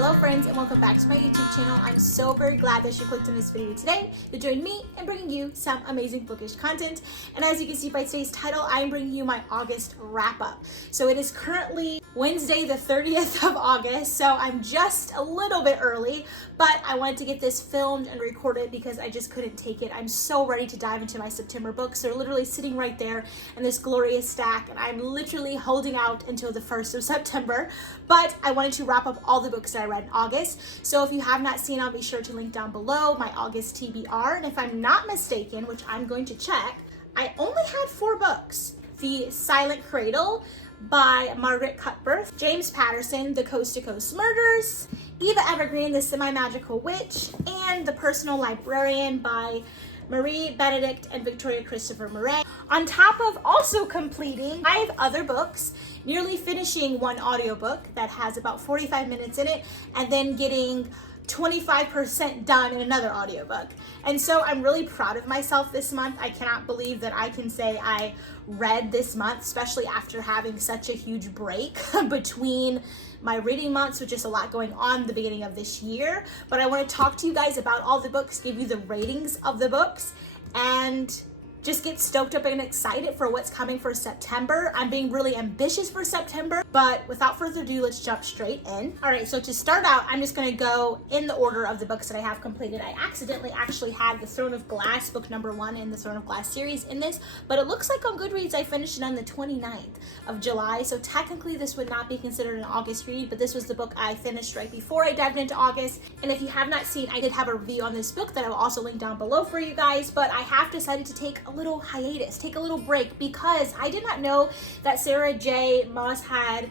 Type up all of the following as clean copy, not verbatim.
Hello friends, and welcome back to my YouTube channel. I'm so very glad that you clicked on this video today to join me in bringing you some amazing bookish content. And as you can see by today's title, I'm bringing you my August wrap up. So it is currently Wednesday the 30th of August, so I'm just a little bit early, but I wanted to get this filmed and recorded because I just couldn't take it. I'm so ready to dive into my September books. They're literally sitting right there in this glorious stack, and I'm literally holding out until the 1st of September. But I wanted to wrap up all the books that I read in August. So if you have not seen, I'll be sure to link down below my August TBR. And if I'm not mistaken, which I'm going to check, I only had 4 books. The Silent Cradle by Margaret Cuthbert, James Patterson, The Coast to Coast Murders, Eva Evergreen, The Semi-Magical Witch, and The Personal Librarian by Marie Benedict and Victoria Christopher Murray, on top of also completing 5 other books, nearly finishing one audiobook that has about 45 minutes in it, and then getting 25% done in another audiobook. And so I'm really proud of myself this month. I cannot believe that I can say I read this month, especially after having such a huge break between my reading months, with just a lot going on the beginning of this year. But I want to talk to you guys about all the books, give you the ratings of the books, and just get stoked up and excited for what's coming for September. I'm being really ambitious for September, but without further ado, let's jump straight in. All right, so to start out, I'm just gonna go in the order of the books that I have completed. I accidentally actually had the Throne of Glass, book number 1 in the Throne of Glass series in this, but it looks like on Goodreads, I finished it on the 29th of July. So technically this would not be considered an August read, but this was the book I finished right before I dived into August. And if you have not seen, I did have a review on this book that I will also link down below for you guys, but I have decided to take a little hiatus, take a little break, because I did not know that Sarah J. Maas had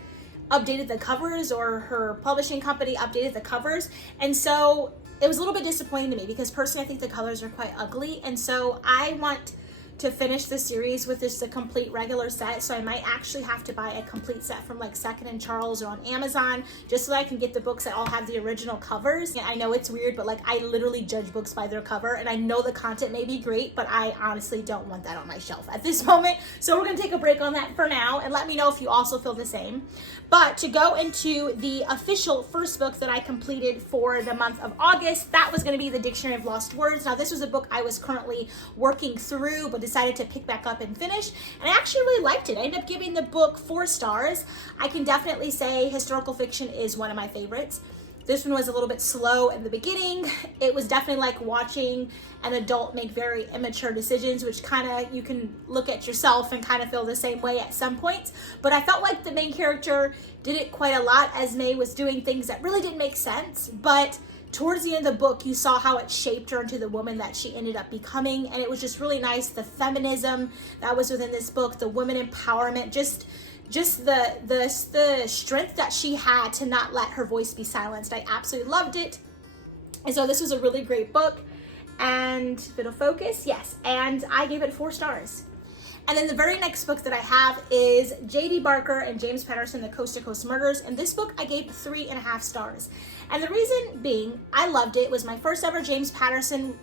updated the covers, or her publishing company updated the covers. And so it was a little bit disappointing to me because personally I think the colors are quite ugly. And so I want to finish the series with just a complete regular set, so I might actually have to buy a complete set from like Second & Charles or on Amazon, just so that I can get the books that all have the original covers. And I know it's weird, but like I literally judge books by their cover, and I know the content may be great, but I honestly don't want that on my shelf at this moment. So we're gonna take a break on that for now, and let me know if you also feel the same. But to go into the official first book that I completed for the month of August, that was gonna be the Dictionary of Lost Words. Now this was a book I was currently working through, but decided to pick back up and finish, and I actually really liked it. I ended up giving the book 4 stars. I can definitely say historical fiction is one of my favorites. This one was a little bit slow in the beginning. It was definitely like watching an adult make very immature decisions, which kind of, you can look at yourself and kind of feel the same way at some points. But I felt like the main character did it quite a lot. Esme was doing things that really didn't make sense, but towards the end of the book, you saw how it shaped her into the woman that she ended up becoming. And it was just really nice. The feminism that was within this book, the women empowerment, just the strength that she had to not let her voice be silenced. I absolutely loved it. And so this was a really great book. And if it'll focus, yes. And I gave it 4 stars. And then the very next book that I have is J.D. Barker and James Patterson, The Coast to Coast Murders. And this book I gave 3.5 stars. And the reason being, I loved it. It was my first ever James Patterson,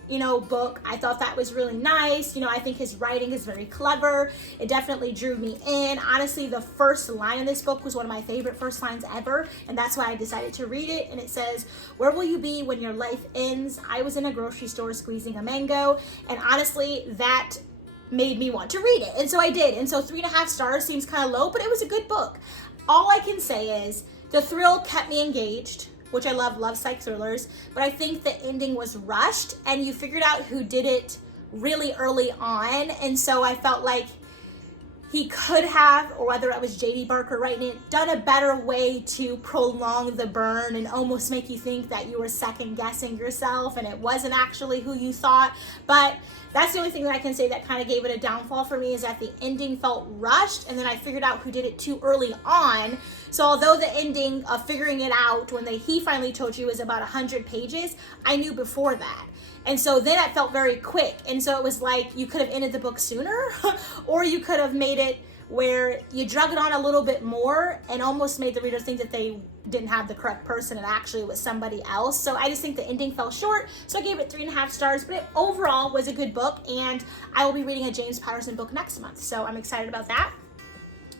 book. I thought that was really nice. I think his writing is very clever. It definitely drew me in. Honestly, the first line in this book was one of my favorite first lines ever. And that's why I decided to read it. And it says, "Where will you be when your life ends? I was in a grocery store squeezing a mango." And honestly, that made me want to read it. And so I did. And so 3.5 stars seems kind of low, but it was a good book. All I can say is the thrill kept me engaged, which I love psych thrillers, but I think the ending was rushed, and you figured out who did it really early on. And so I felt like he could have, or whether it was J.D. Barker writing it, done a better way to prolong the burn and almost make you think that you were second guessing yourself and it wasn't actually who you thought. But that's the only thing that I can say that kind of gave it a downfall for me, is that the ending felt rushed, and then I figured out who did it too early on. So although the ending of figuring it out when he finally told you was about 100 pages, I knew before that. And so then it felt very quick. And so it was like you could have ended the book sooner, or you could have made it where you drug it on a little bit more and almost made the reader think that they didn't have the correct person and actually it was somebody else. So I just think the ending fell short. So I gave it 3.5 stars, but it overall was a good book, and I will be reading a James Patterson book next month. So I'm excited about that.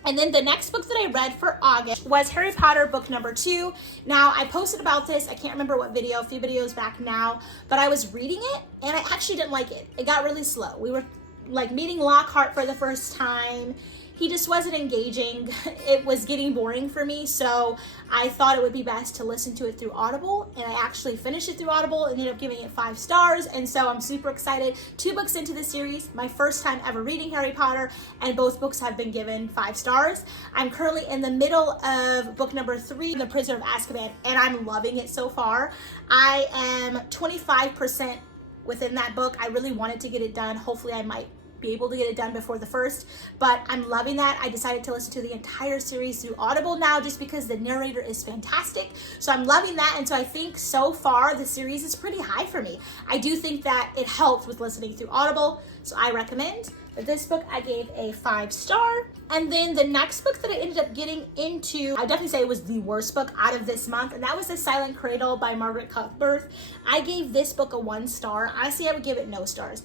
And then the next book that I read for August was Harry Potter book number 2. Now, I posted about this, I can't remember what video, a few videos back now, but I was reading it and I actually didn't like it. It got really slow. We were like meeting Lockhart for the first time. He just wasn't engaging. It was getting boring for me, so I thought it would be best to listen to it through Audible, and I actually finished it through Audible and ended up giving it 5 stars, and so I'm super excited. 2 books into the series, my first time ever reading Harry Potter, and both books have been given 5 stars. I'm currently in the middle of book number 3, The Prisoner of Azkaban, and I'm loving it so far. I am 25% within that book. I really wanted to get it done. Hopefully I might be able to get it done before the first, but I'm loving that. I decided to listen to the entire series through Audible now just because the narrator is fantastic. So I'm loving that, and so I think so far the series is pretty high for me. I do think that it helped with listening through Audible, so I recommend. But this book I gave a 5 star. And then the next book that I ended up getting into, I definitely say it was the worst book out of this month, and that was The Silent Cradle by Margaret Cuthbert. I gave this book a 1 star. Honestly, I would give it no stars.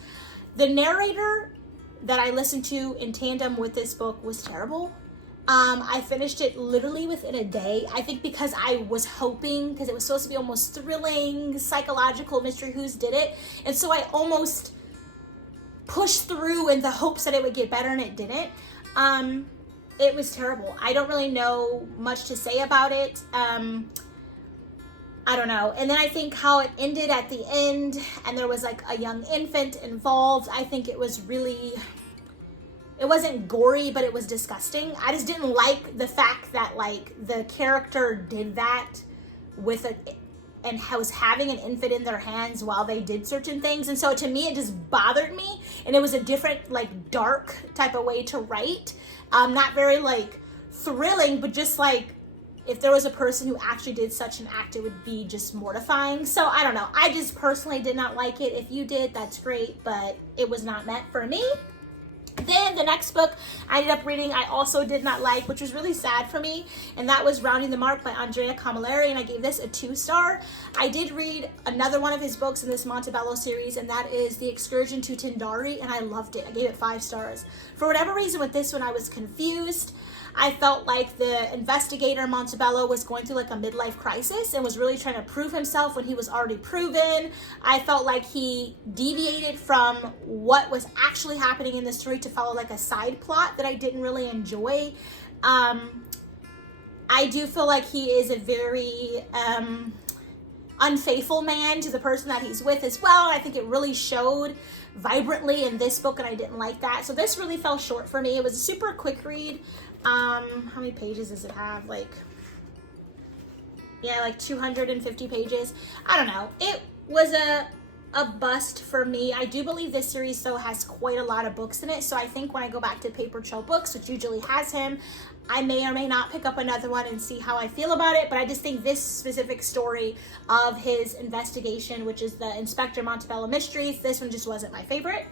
The narrator that I listened to in tandem with this book was terrible. I finished it literally within a day. I think because I was hoping, because it was supposed to be almost thrilling, psychological mystery who's did it, and so I almost pushed through in the hopes that it would get better, and it didn't. It was terrible. I don't really know much to say about it. I don't know. And then I think how it ended at the end, and there was like a young infant involved. I think it was really, it wasn't gory, but it was disgusting. I just didn't like the fact that like the character did that with a, and was having an infant in their hands while they did certain things. And so to me, it just bothered me. And it was a different, like, dark type of way to write. Not very like thrilling, but just like, if there was a person who actually did such an act, it would be just mortifying. So I don't know. I just personally did not like it. If you did, that's great, but it was not meant for me. Then the next book I ended up reading, I also did not like, which was really sad for me, and that was Rounding the Mark by Andrea Camilleri, and I gave this a 2 star. I did read another one of his books in this Montebello series, and that is The Excursion to Tindari, and I loved it. I gave it 5 stars. For whatever reason with this one, I was confused. I felt like the investigator Montebello was going through like a midlife crisis and was really trying to prove himself when he was already proven. I felt like he deviated from what was actually happening in the story to follow like a side plot that I didn't really enjoy. I do feel like he is a very unfaithful man to the person that he's with as well. I think it really showed vibrantly in this book, and I didn't like that. So this really fell short for me. It was a super quick read. How many pages does it have? Like 250 pages. I don't know. It was a bust for me. I do believe this series though has quite a lot of books in it, so I think when I go back to Paper Trail Books, which usually has him, I may or may not pick up another one and see how I feel about it. But I just think this specific story of his investigation, which is the Inspector Montebello Mysteries, this one just wasn't my favorite.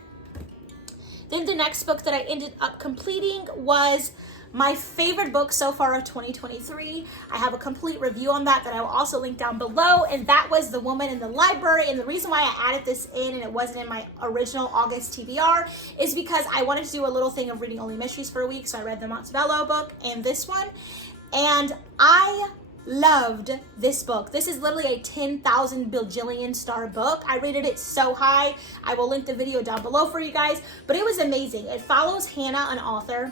Then the next book that I ended up completing was my favorite book so far of 2023. I have a complete review on that I will also link down below, and that was The Woman in the Library. And the reason why I added this in and it wasn't in my original August TBR is because I wanted to do a little thing of reading only mysteries for a week. So I read the Montebello book and this one, and I loved this book. This is literally a 10,000 bajillion star book. I rated it so high. I will link the video down below for you guys, but it was amazing. It follows Hannah, an author,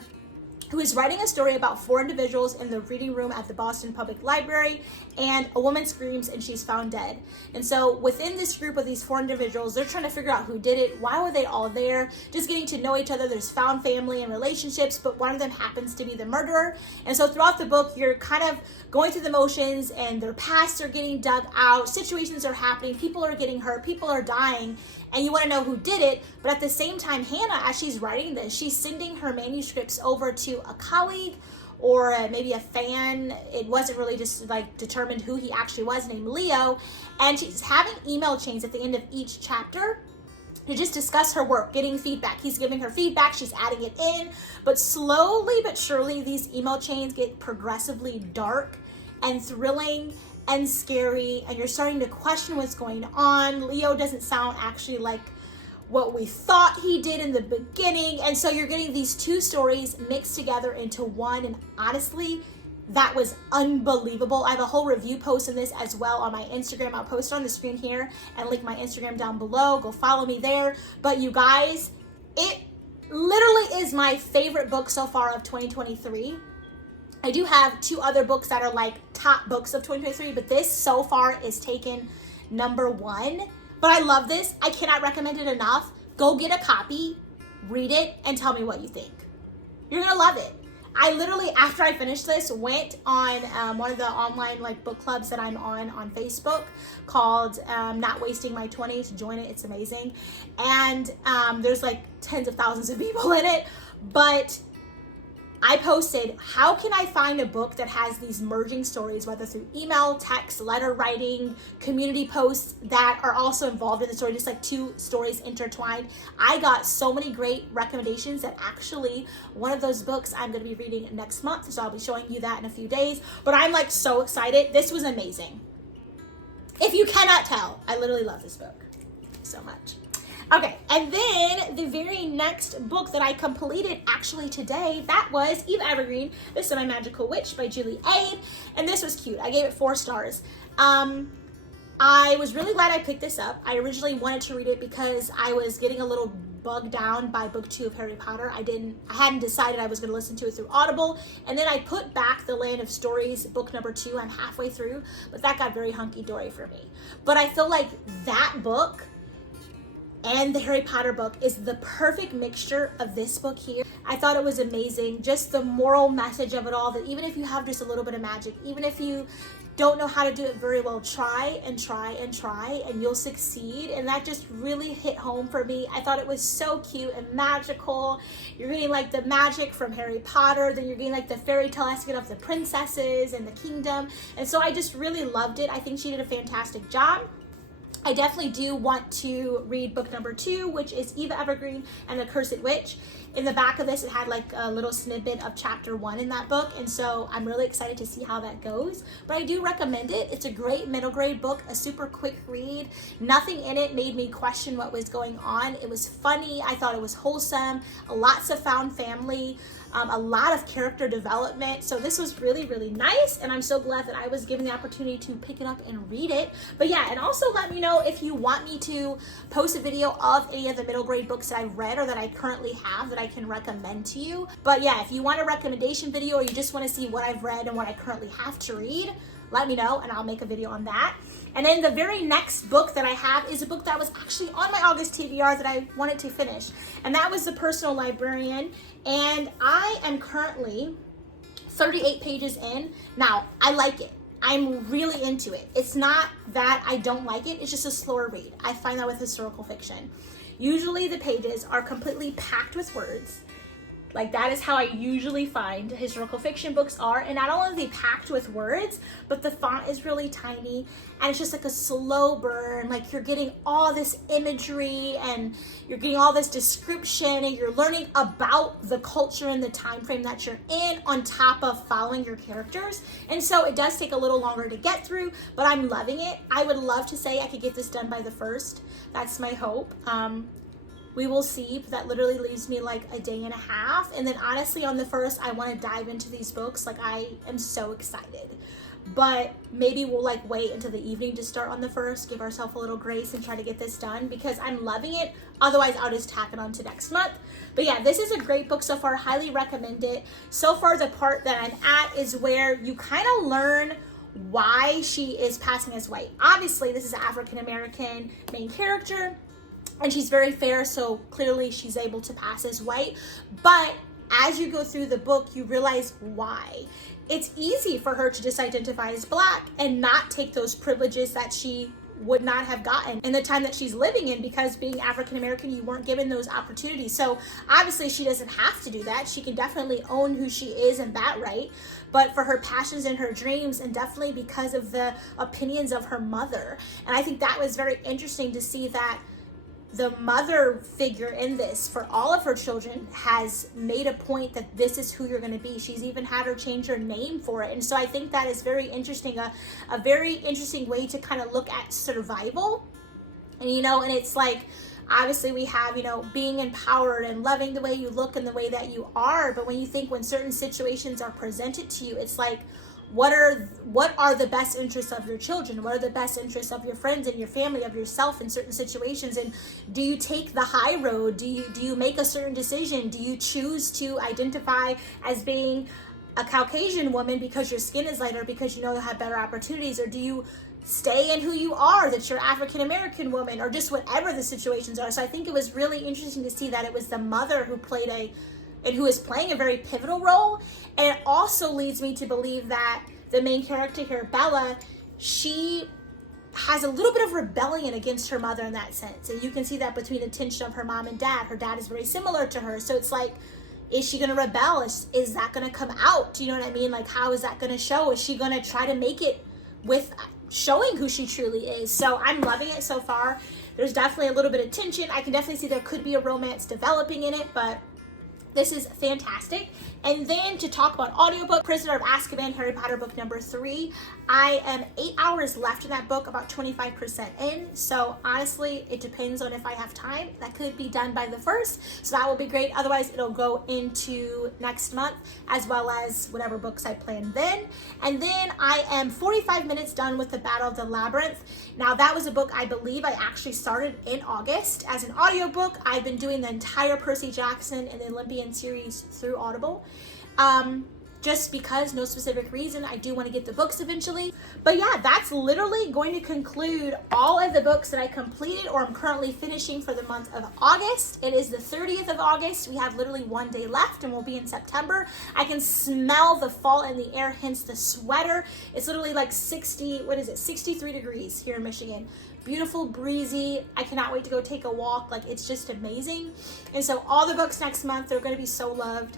who is writing a story about 4 individuals in the reading room at the Boston Public Library, and a woman screams and she's found dead. And so within this group of these 4 individuals, they're trying to figure out who did it, why were they all there, just getting to know each other. There's found family and relationships, but one of them happens to be the murderer. And so throughout the book, you're kind of going through the motions, and their pasts are getting dug out, situations are happening, people are getting hurt, people are dying, and you want to know who did it. But at the same time, Hannah, as she's writing this, she's sending her manuscripts over to a colleague or maybe a fan. It wasn't really just like determined who he actually was, named Leo. And she's having email chains at the end of each chapter to just discuss her work, getting feedback. He's giving her feedback, she's adding it in. But slowly but surely, these email chains get progressively dark and thrilling and scary, and you're starting to question what's going on. Leo doesn't sound actually like what we thought he did in the beginning. And so you're getting these two stories mixed together into one. And honestly, that was unbelievable. I have a whole review post in this as well on my Instagram. I'll post it on the screen here and link my Instagram down below. Go follow me there. But you guys, it literally is my favorite book so far of 2023. I do have two other books that are like top books of 2023, but this so far is taken #1. But I love this. I cannot recommend it enough. Go get a copy, read it, and tell me what you think. You're gonna love it. I literally, after I finished this, went on one of the online like book clubs that I'm on Facebook called Not Wasting My 20s. Join it, it's amazing. And there's like tens of thousands of people in it. But I posted, how can I find a book that has these merging stories, whether through email, text, letter writing, community posts that are also involved in the story, just like two stories intertwined. I got so many great recommendations that actually one of those books I'm going to be reading next month. So I'll be showing you that in a few days. But I'm like so excited. This was amazing. If you cannot tell, I literally love this book so much. Okay, and then the very next book that I completed actually today, that was Eve Evergreen, This is My Magical Witch by Julie Abe, and this was cute. I gave it 4 stars. I was really glad I picked this up. I originally wanted to read it because I was getting a little bogged down by book 2 of Harry Potter. I hadn't decided I was going to listen to it through Audible, and then I put back The Land of Stories, book number 2. I'm halfway through, but that got very hunky-dory for me. But I feel like that book and the Harry Potter book is the perfect mixture of this book here. I thought it was amazing. Just the moral message of it all, that even if you have just a little bit of magic, even if you don't know how to do it very well, try and try and try and you'll succeed. And that just really hit home for me. I thought it was so cute and magical. You're getting like the magic from Harry Potter, then you're getting like the fairy tale aspect of the princesses and the kingdom. And so I just really loved it. I think she did a fantastic job. I definitely do want to read book number 2, which is Eva Evergreen and the Cursed Witch. In the back of this, it had like a little snippet of chapter 1 in that book, and so I'm really excited to see how that goes. But I do recommend it. It's a great middle grade book, a super quick read. Nothing in it made me question what was going on. It was funny. I thought it was wholesome. Lots of found family. A lot of character development. So this was really, really nice, and I'm so glad that I was given the opportunity to pick it up and read it. But yeah, and also let me know if you want me to post a video of any of the middle grade books that I've read or that I currently have that I can recommend to you. But yeah, if you want a recommendation video or you just want to see what I've read and what I currently have to read, let me know and I'll make a video on that. And then the very next book that I have is a book that was actually on my August TBR that I wanted to finish. And that was The Personal Librarian. And I am currently 38 pages in. Now, I like it. I'm really into it. It's not that I don't like it. It's just a slower read. I find that with historical fiction. Usually the pages are completely packed with words. Like that is how I usually find historical fiction books are. And not only are they packed with words, but the font is really tiny and it's just like a slow burn. Like you're getting all this imagery and you're getting all this description and you're learning about the culture and the time frame that you're in on top of following your characters. And so it does take a little longer to get through, but I'm loving it. I would love to say I could get this done by the 1st. That's my hope. We will see, but that literally leaves me like a day and a half. And then honestly on the 1st, I want to dive into these books. Like I am so excited, but maybe we'll like wait until the evening to start on the 1st, give ourselves a little grace and try to get this done because I'm loving it. Otherwise I'll just tack it on to next month. But yeah, this is a great book so far. Highly recommend it. So far the part that I'm at is where you kind of learn why she is passing as white. Obviously this is an African-American main character, and she's very fair, so clearly she's able to pass as white. But as you go through the book, you realize why. It's easy for her to just identify as Black and not take those privileges that she would not have gotten in the time that she's living in, because being African American, you weren't given those opportunities. So obviously she doesn't have to do that. She can definitely own who she is and that right. But for her passions and her dreams, and definitely because of the opinions of her mother. And I think that was very interesting to see that the mother figure in this for all of her children has made a point that this is who you're going to be. She's even had her change her name for it. And so I think that is very interesting, a very interesting way to kind of look at survival. And you know, and it's like Obviously we have, you know, being empowered and loving the way you look and the way that you are. But when you think, when certain situations are presented to you, it's like, what are the best interests of your children? What are the best interests of your friends and your family, of yourself in certain situations? And do you take the high road? Do you make a certain decision? Do you choose to identify as being a Caucasian woman because your skin is lighter, because you know you'll have better opportunities? Or do you stay in who you are, that you're African American woman, or just whatever the situations are? So I think it was really interesting to see that it was the mother who who is playing a very pivotal role. And it also leads me to believe that the main character here, Bella, she has a little bit of rebellion against her mother in that sense. And you can see that between the tension of her mom and dad. Her dad is very similar to her. So it's like, is she going to rebel? Is that going to come out? Do you know what I mean? Like, how is that going to show? Is she going to try to make it with showing who she truly is? So I'm loving it so far. There's definitely a little bit of tension. I can definitely see there could be a romance developing in it, but this is fantastic. And then to talk about audiobook, Prisoner of Azkaban, Harry Potter book number 3. I am 8 hours left in that book, about 25% in. So honestly, it depends on if I have time. That could be done by the 1st. So that will be great. Otherwise, it'll go into next month, as well as whatever books I plan then. And then I am 45 minutes done with the Battle of the Labyrinth. Now that was a book I believe I actually started in August as an audiobook. I've been doing the entire Percy Jackson and the Olympian series through Audible. Just because, no specific reason. I do want to get the books eventually. But yeah, that's literally going to conclude all of the books that I completed or I'm currently finishing for the month of August. It is the 30th of August. We have literally 1 day left and we'll be in September. I can smell the fall in the air, hence the sweater. It's literally like 63 degrees here in Michigan. Beautiful, breezy. I cannot wait to go take a walk. Like, it's just amazing. And so all the books next month, they're going to be so loved.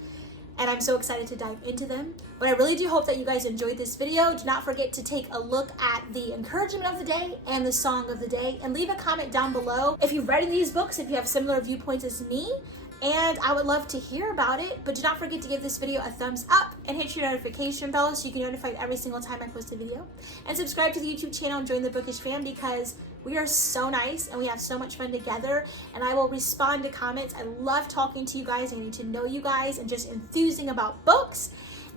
And I'm so excited to dive into them. But I really do hope that you guys enjoyed this video. Do not forget to take a look at the encouragement of the day and the song of the day, and leave a comment down below if you've read these books, if you have similar viewpoints as me, and I would love to hear about it. But do not forget to give this video a thumbs up and hit your notification bell so you can be notified every single time I post a video. And subscribe to the YouTube channel and join the Bookish fam, because we are so nice and we have so much fun together, and I will respond to comments. I love talking to you guys. I need to know you guys and just enthusing about books.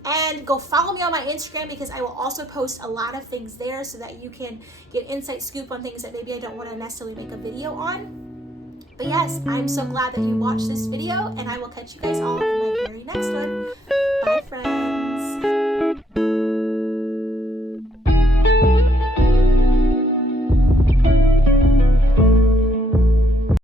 And go follow me on my Instagram, because I will also post a lot of things there so that you can get inside scoop on things that maybe I don't want to necessarily make a video on. But yes, I'm so glad that you watched this video, and I will catch you guys all in my very next one. Bye, friends.